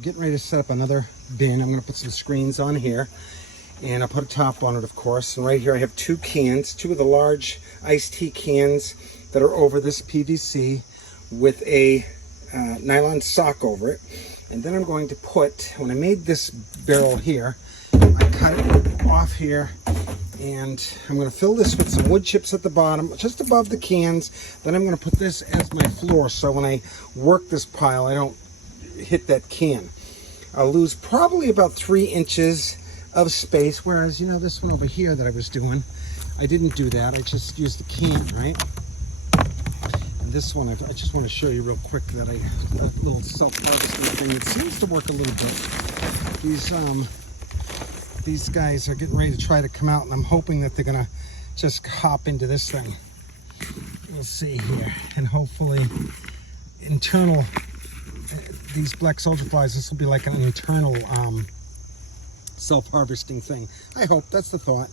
Getting ready to set up another bin. I'm going to put some screens on here, and I'll put a top on it, of course. And right here I have two cans, two of the large iced tea cans that are over this PVC with a nylon sock over it. And then I'm going to put, when I made this barrel here, I cut it off here, and I'm going to fill this with some wood chips at the bottom, just above the cans. Then I'm going to put this as my floor, so when I work this pile, I don't hit that can. I'll lose probably about 3 inches of space, whereas, you know, this one over here that I was doing, I didn't do that. I just used the can, right? And this one, I just want to show you real quick that that little self-harvesting thing, it seems to work a little bit. These guys are getting ready to try to come out, and I'm hoping that they're going to just hop into this thing. We'll see here, and hopefully internal, these black soldier flies, this will be like an internal self-harvesting thing. I hope, that's the thought.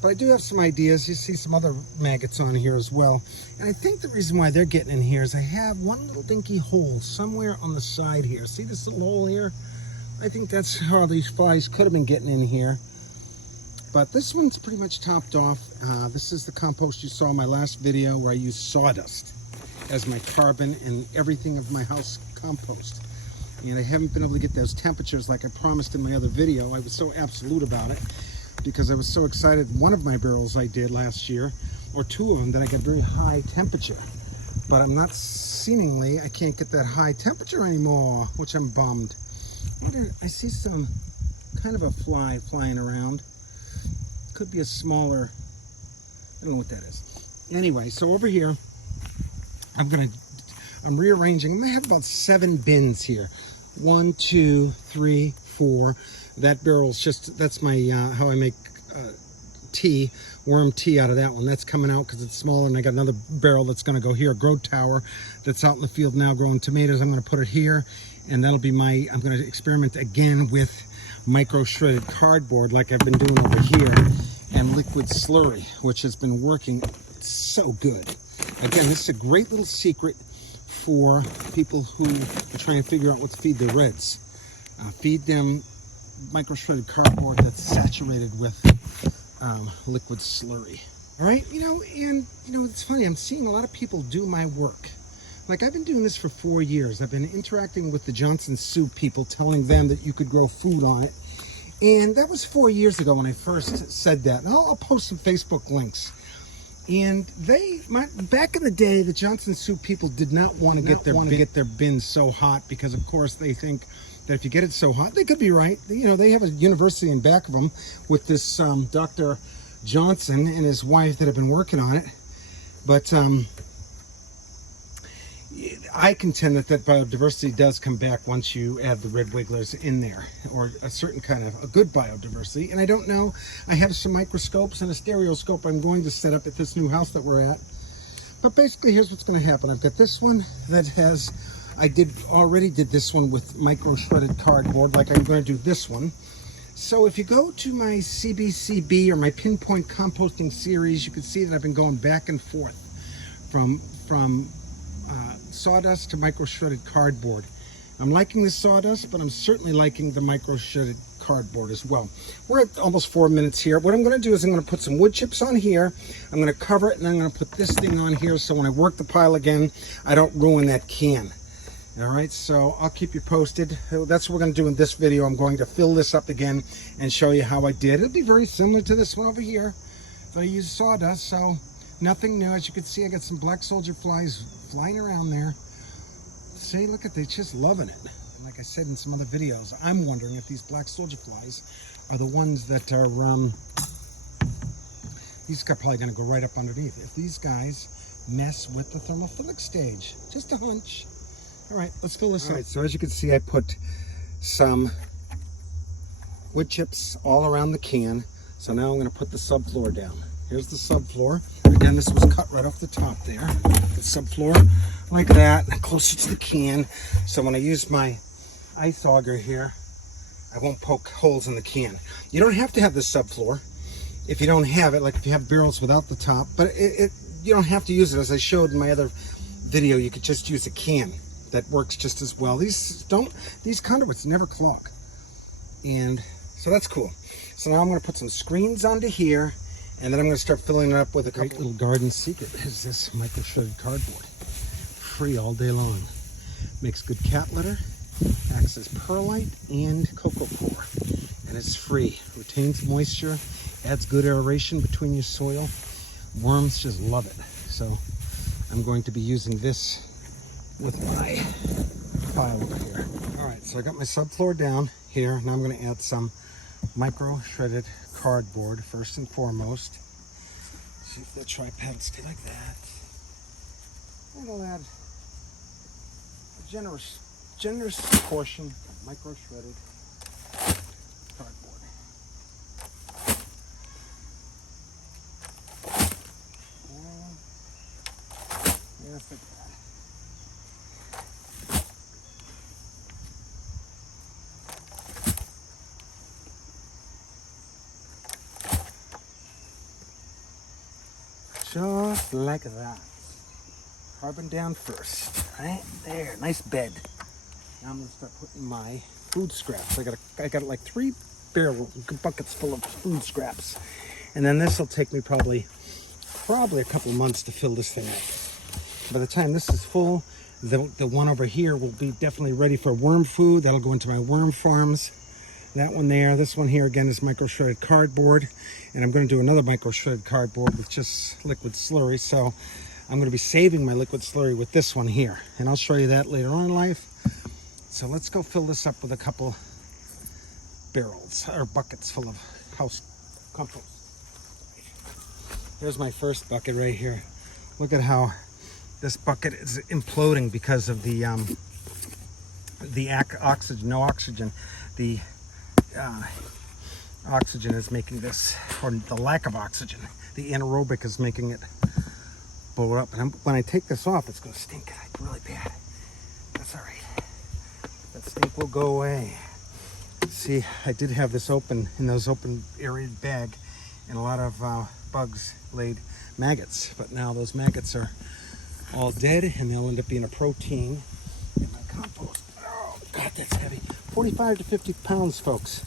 But I do have some ideas. You see some other maggots on here as well. And I think the reason why they're getting in here is I have one little dinky hole somewhere on the side here. See this little hole here? I think that's how these flies could have been getting in here. But this one's pretty much topped off. This is the compost you saw in my last video where I used sawdust as my carbon and everything of my house compost. And I haven't been able to get those temperatures like I promised in my other video. I was so absolute about it because I was so excited. One of my barrels I did last year, or two of them, that I got very high temperature. But I'm not, seemingly, I can't get that high temperature anymore, which I'm bummed. I see some kind of a fly flying around. Could be a smaller, I don't know what that is. Anyway, so over here, I'm rearranging. I'm gonna have about 7 bins here. 1, 2, 3, 4. That barrel's just, that's my, how I make tea, worm tea out of that one. That's coming out because it's smaller, and I got another barrel that's gonna go here, a grow tower that's out in the field now growing tomatoes. I'm gonna put it here, and that'll be my, I'm gonna experiment again with micro shredded cardboard like I've been doing over here, and liquid slurry, which has been working so good. Again, this is a great little secret for people who are trying to figure out what to feed their reds. Feed them micro shredded cardboard that's saturated with liquid slurry. All right, it's funny, I'm seeing a lot of people do my work. Like, I've been doing this for 4 years. I've been interacting with the Johnson Soup people, telling them that you could grow food on it. And that was 4 years ago when I first said that. And I'll post some Facebook links. And back in the day, the Johnson Soup people did not want to get their bins so hot, because of course they think that if you get it so hot, they could be right. You know, they have a university in back of them with this Dr. Johnson and his wife that have been working on it. But I contend that biodiversity does come back once you add the red wigglers in there, or a certain kind of a good biodiversity. And I don't know, I have some microscopes and a stereoscope I'm going to set up at this new house that we're at. But basically, here's what's going to happen. I've got this one that has, I already did this one with micro shredded cardboard, like I'm going to do this one. So if you go to my CBCB or my Pinpoint Composting series, you can see that I've been going back and forth from sawdust to micro shredded cardboard. I'm liking the sawdust, but I'm certainly liking the micro shredded cardboard as well. We're at almost 4 minutes here. What I'm going to do is I'm going to put some wood chips on here. I'm going to cover it, and I'm going to put this thing on here so when I work the pile again, I don't ruin that can. All right, so I'll keep you posted. That's what we're going to do in this video. I'm going to fill this up again and show you how I did. It'll be very similar to this one over here. I used sawdust, so nothing new. As you can see, I got some black soldier flies flying around there. See, look at, they're just loving it. Like I said in some other videos, I'm wondering if these black soldier flies are the ones that are, these are probably gonna go right up underneath. If these guys mess with the thermophilic stage, just a hunch. All right, let's fill this up. All right, so as you can see, I put some wood chips all around the can. So now I'm gonna put the subfloor down. Here's the subfloor. Again, this was cut right off the top there. The subfloor like that, closer to the can. So when I use my ice auger here, I won't poke holes in the can. You don't have to have the subfloor if you don't have it, like if you have barrels without the top, but you don't have to use it. As I showed in my other video, you could just use a can. that works just as well. These conduits never clog. And so that's cool. So now I'm going to put some screens onto here, and then I'm going to start filling it up with a great little garden secret is this micro shredded cardboard. Free all day long. Makes good cat litter, acts as perlite and cocoa coir, and it's free. Retains moisture, adds good aeration between your soil. Worms just love it. So I'm going to be using this with my pile over here. All right, so I got my subfloor down here. Now I'm going to add some micro shredded cardboard first and foremost. See if the tripod will stay like that. And I'll add a generous portion of micro shredded cardboard. And yes, like that. Just like that. Carbon down first, right there, nice bed. Now I'm gonna start putting my food scraps. I got like 3 buckets full of food scraps, and then this will take me probably a couple months to fill this thing up. By the time this is full, the one over here will be definitely ready for worm food. That'll go into my worm farms. That one there, this one here again is micro shredded cardboard, and I'm going to do another micro shredded cardboard with just liquid slurry. So I'm going to be saving my liquid slurry with this one here, and I'll show you that later on in life. So let's go fill this up with a couple barrels or buckets full of house compost. Here's my first bucket right here. Look at how this bucket is imploding because of the oxygen, no oxygen. The oxygen is making this, or the lack of oxygen, the anaerobic is making it blow up. And when I take this off, it's going to stink really bad. That's all right. That stink will go away. See, I did have this open in those open aerated bag, and a lot of bugs laid maggots. But now those maggots are all dead, and they'll end up being a protein in my compost. Oh God, that's heavy. 45 to 50 pounds, folks,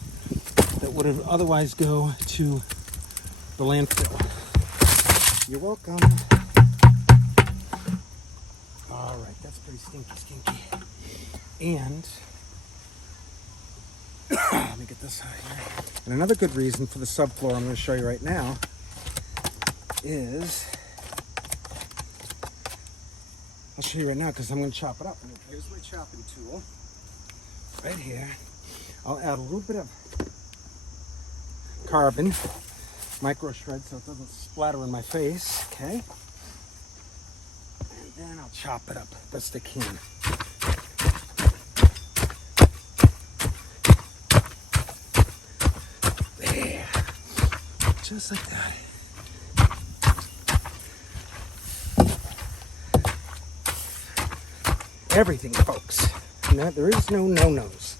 that would have otherwise go to the landfill. You're welcome. All right, that's pretty stinky. And let me get this out of here. And another good reason for the subfloor I'm going to show you right now is, I'll show you right now because I'm going to chop it up. Here's my chopping tool. Right here, I'll add a little bit of carbon, micro shred, so it doesn't splatter in my face, okay? And then I'll chop it up best I can. There, just like that. Everything, folks. No, there is no no-nos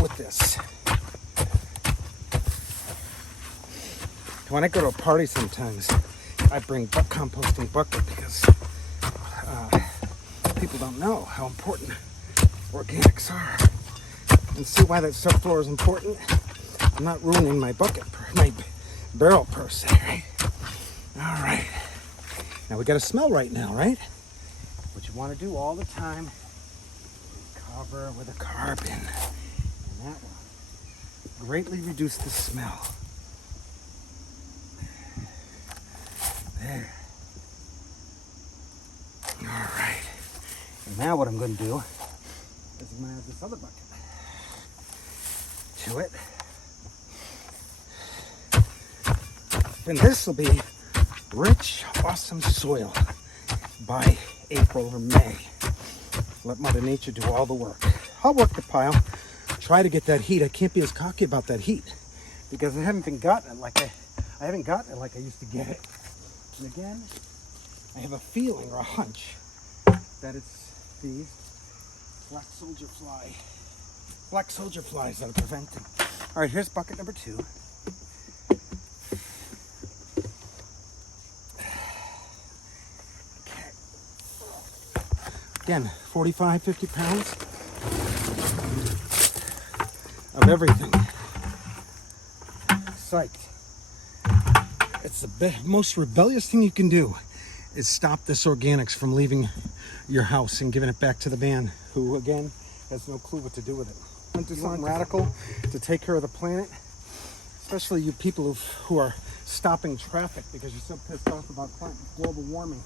with this. When I go to a party sometimes, I bring composting bucket because people don't know how important organics are. And see why that subfloor is important? I'm not ruining my bucket, my barrel per se, right? All right. Now we got a smell right now, right? What you want to do all the time, cover with a carbon, and that will greatly reduce the smell. There. All right. And now what I'm going to do is I'm going to add this other bucket to it. And this will be rich, awesome soil by April or May. Let Mother Nature do all the work. I'll work the pile, try to get that heat. I can't be as cocky about that heat because I haven't gotten it like I used to get it. And again, I have a feeling or a hunch that it's these black soldier flies that are preventing. All right, here's bucket number 2. Again, 45, 50 pounds of everything. Psyched. It's the most rebellious thing you can do is stop this organics from leaving your house and giving it back to the man who, again, has no clue what to do with it. I'm going to do something radical to take care of the planet, especially you people who are stopping traffic because you're so pissed off about global warming.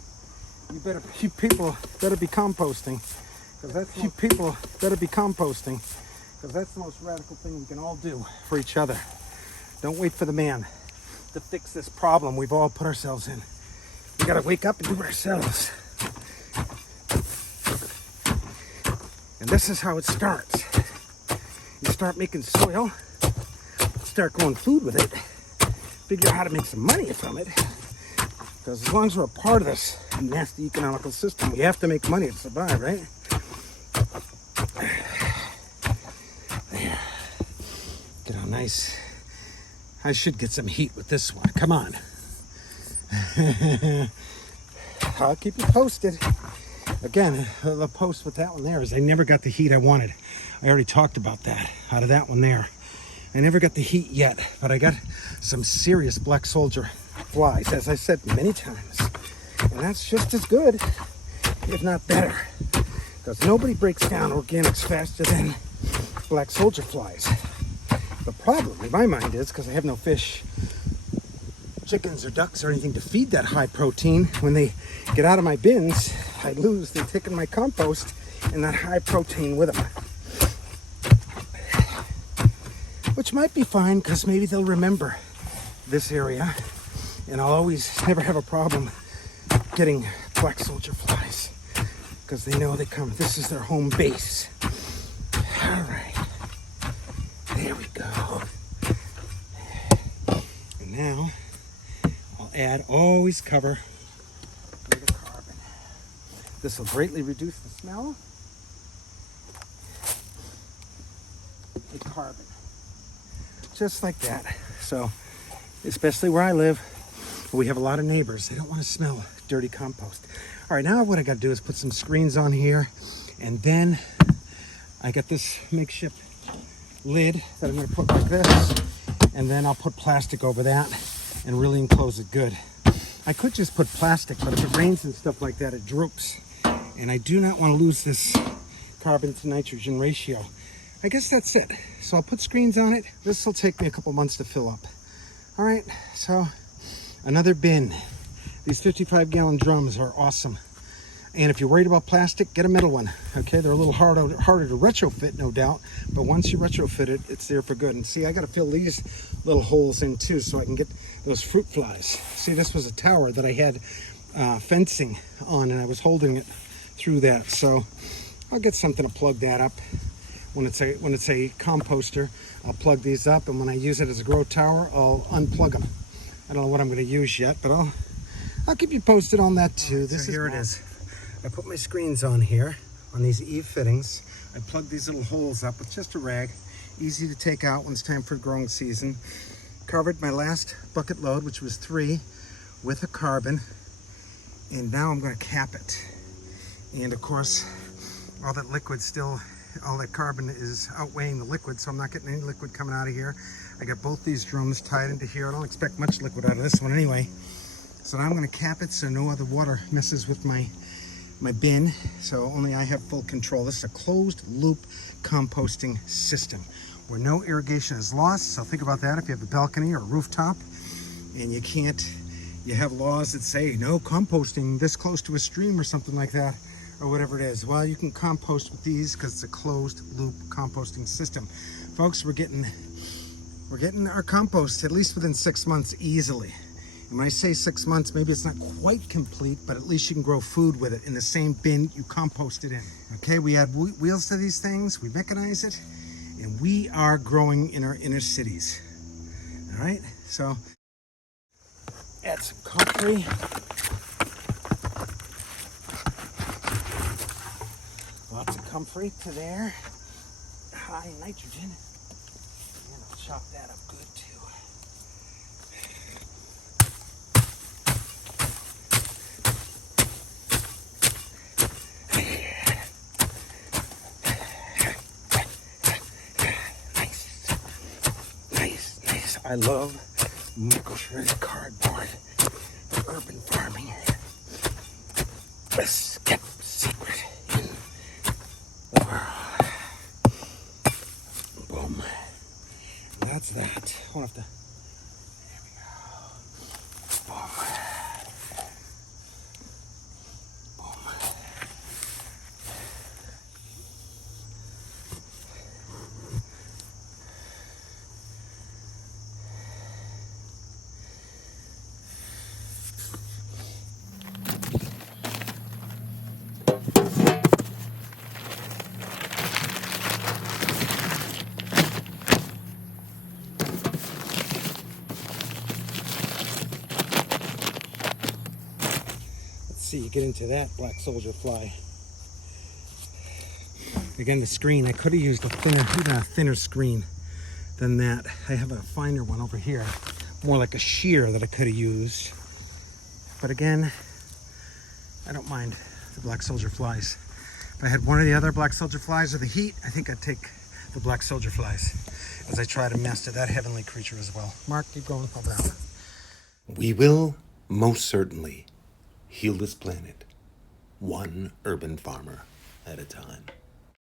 You people better be composting, because that's the most radical thing we can all do for each other. Don't wait for the man to fix this problem we've all put ourselves in. We gotta wake up and do it ourselves. And this is how it starts. You start making soil, start growing food with it, figure out how to make some money from it. Because as long as we're a part of this nasty economical system, we have to make money to survive, right? There. Get how nice. I should get some heat with this one. Come on. I'll keep you posted. Again, the post with that one there is I never got the heat I wanted. I already talked about that out of that one there. I never got the heat yet, but I got some serious black soldier flies, as I said many times. And that's just as good, if not better. Because nobody breaks down organics faster than black soldier flies. The problem in my mind is because I have no fish, chickens or ducks or anything to feed that high protein, when they get out of my bins, I lose the tick in my compost and that high protein with them. Which might be fine because maybe they'll remember this area and I'll always never have a problem getting black soldier flies because they know they come. This is their home base. All right. There we go. And now I'll add, always cover with the carbon. This will greatly reduce the smell. The carbon. Just like that. So, especially where I live, we have a lot of neighbors. They don't want to smell dirty compost. All right, now what I got to do is put some screens on here, and then I got this makeshift lid that I'm going to put like this, and then I'll put plastic over that and really enclose it good. I could just put plastic, but if it rains and stuff like that, it droops, and I do not want to lose this carbon to nitrogen ratio. I guess that's it. So I'll put screens on it. This will take me a couple months to fill up. All right, so another bin. These 55-gallon drums are awesome. And if you're worried about plastic, get a metal one. Okay, they're a little harder to retrofit, no doubt. But once you retrofit it, it's there for good. And see, I got to fill these little holes in too so I can get those fruit flies. See, this was a tower that I had fencing on, and I was holding it through that. So I'll get something to plug that up. When it's a composter, I'll plug these up, and when I use it as a grow tower, I'll unplug them. I don't know what I'm going to use yet, but I'll keep you posted on that too. This so here it is. I put my screens on here on these Eve fittings. I plug these little holes up with just a rag, easy to take out when it's time for growing season. Covered my last bucket load, which was 3, with a carbon, and now I'm going to cap it. And of course, all that liquid still. All that carbon is outweighing the liquid, so I'm not getting any liquid coming out of here. I got both these drums tied into here. I don't expect much liquid out of this one anyway. So now I'm going to cap it so no other water messes with my bin, so only I have full control. This is a closed loop composting system where no irrigation is lost. So think about that if you have a balcony or a rooftop and you have laws that say no composting this close to a stream or something like that, or whatever it is. Well, you can compost with these because it's a closed loop composting system. Folks, we're getting our compost at least within 6 months easily. And when I say 6 months, maybe it's not quite complete, but at least you can grow food with it in the same bin you compost it in. Okay, we add wheels to these things, we mechanize it, and we are growing in our inner cities. All right, so add some comfrey. Lots of comfrey to there. High nitrogen. And I'll chop that up good too. I love nickel-shredded cardboard for urban farming. Best kept secret in the world. Boom. That's that. I'll have to. There we go. Boom. See, you get into that black soldier fly. Again, the screen, I could have used even a thinner screen than that. I have a finer one over here, more like a shear that I could have used. But again, I don't mind the black soldier flies. If I had one of the other black soldier flies or the heat, I think I'd take the black soldier flies as I try to master that heavenly creature as well. Mark, keep going. Hold on. We will most certainly heal this planet, one urban farmer at a time.